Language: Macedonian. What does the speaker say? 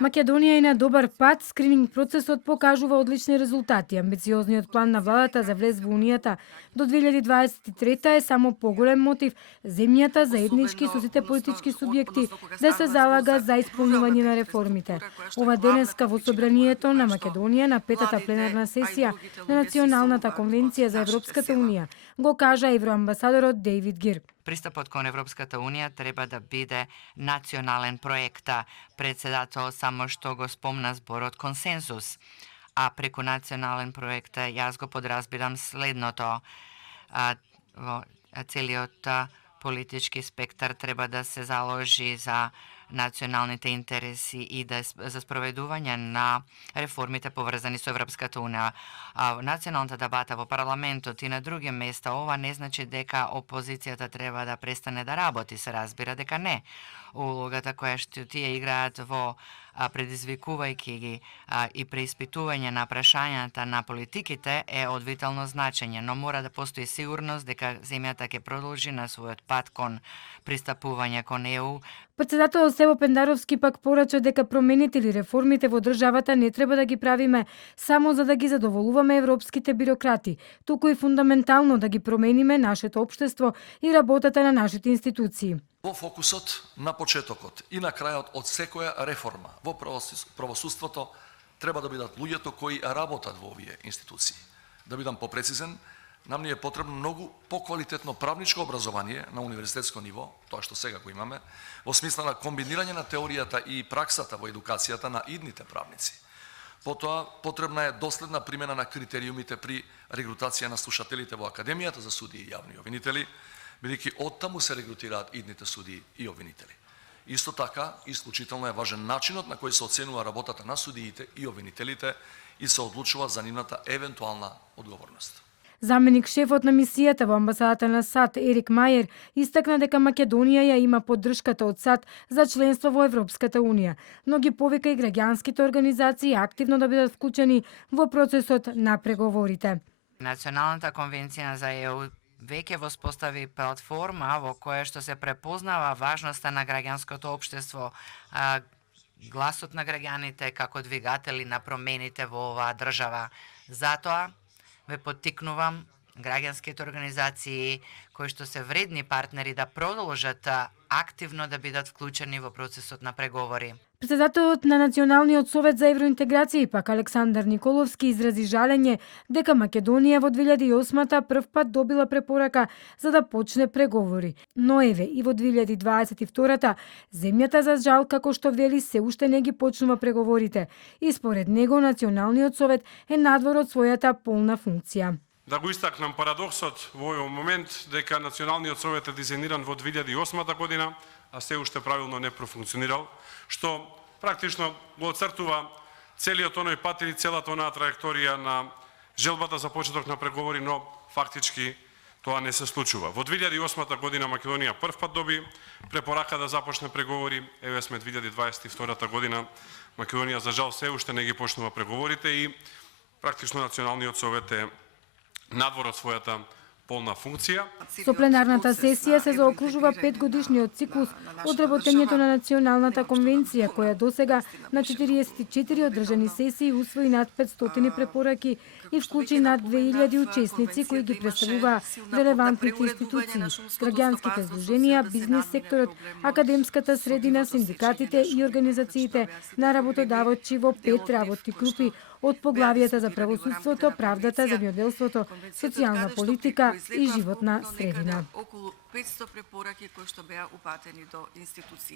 Македонија е на добар пат, скрининг процесот покажува одлични резултати. Амбициозниот план на владата за влез во Унијата до 2023 е само поголем мотив земјата заеднички со сите политички субјекти да се залага за исполнување на реформите. Ова денеска во собранието на Македонија на петата пленарна сесија на Националната конвенција за Европската Унија го кажа евроамбасадорот Дейвид Гир. Пристапот кон Европската Унија треба да биде национален проект. Председател само што го спомна зборот консенсус. А преку национален проект јас го подразбирам следното. Во целиот политички спектар треба да се заложи за националните интереси и за спроведување на реформите поврзани со Европската Унија. Во националната дебата во парламентот и на други места ова не значи дека опозицијата треба да престане да работи, се разбира дека не. Улогата која што тие играат во предизвикувајќи ги и преиспитување на прашањата на политиките е од витално значење, но мора да постои сигурност дека земјата ќе продолжи на својот пат кон пристапување кон ЕУ. Председателот Стево Пендаровски пак порача дека промените или реформите во државата не треба да ги правиме само за да ги задоволуваме европските бирократи, туку и фундаментално да ги промениме нашето општество и работата на нашите институции. Во фокусот на почетокот и на крајот од секоја реформа во правосудството треба да бидат луѓето кои работат во овие институции. Да бидам попрецизен, нам ни е потребно многу поквалитетно правничко образование на универзитетско ниво, тоа што сега го имаме, во смисла на комбинирање на теоријата и праксата во едукацијата на идните правници. Потоа, потребна е доследна примена на критериумите при регрутација на слушателите во Академијата за судии и јавни обвинители, бидејќи оттаму се регрутираат идните судии и обвинители. Исто така, исклучително е важен начинот на кој се оценува работата на судиите и обвинителите и се одлучува за нивната евентуална одговорност. Заменик шефот на мисијата во амбасадата на САД Ерик Мајер истакна дека Македонија ја има поддршката од САД за членство во Европската Унија, но ги повика и граѓанските организации активно да бидат вклучени во процесот на преговорите. Националната конвенција за ЕУ веќе воспостави платформа во која што се препознава важноста на граѓанското општество, гласот на граѓаните како двигатели на промените во оваа држава. Затоа ве поттикнувам граѓанските организации кои што се вредни партнери да продолжат активно да бидат вклучени во процесот на преговори. Председателот на Националниот совет за евроинтеграција пак Александар Николовски изрази жалење дека Македонија во 2008-та прв пат добила препорака за да почне преговори. Но еве и во 2022-та земјата за жал како што вели се уште не ги почнува преговорите и според него Националниот совет е надвор од својата полна функција. Да го истакнам парадоксот во овој момент дека Националниот совет е дизајниран во 2008 година, а се уште правилно не профункционирал, што практично го оцртува целиот оној пат или целата онаа траекторија на желбата за почеток на преговори, но фактички тоа не се случува. Во 2008 година Македонија прв пат доби препорака да започне преговори, еве сме 2022 година, Македонија за жал се уште не ги почнува преговорите и практично Националниот совет е надвор од својата полна функција. Со пленарната сесија се заокружува 5-годишниот циклус од работењето на Националната конвенција, која досега на 44 одржани сесии усвои над 500 препораки и вклучи над 2000 учесници кои ги представуваа релевантните институции, граѓанските здруженија, бизнис секторот, академската средина, синдикатите и организациите на работодавачи во 5 работни групи од поглавијата за правосудството, правдата, земјоделството, социјална политика и животна средина. Околу 500 препораки кои што беа упатени до институции.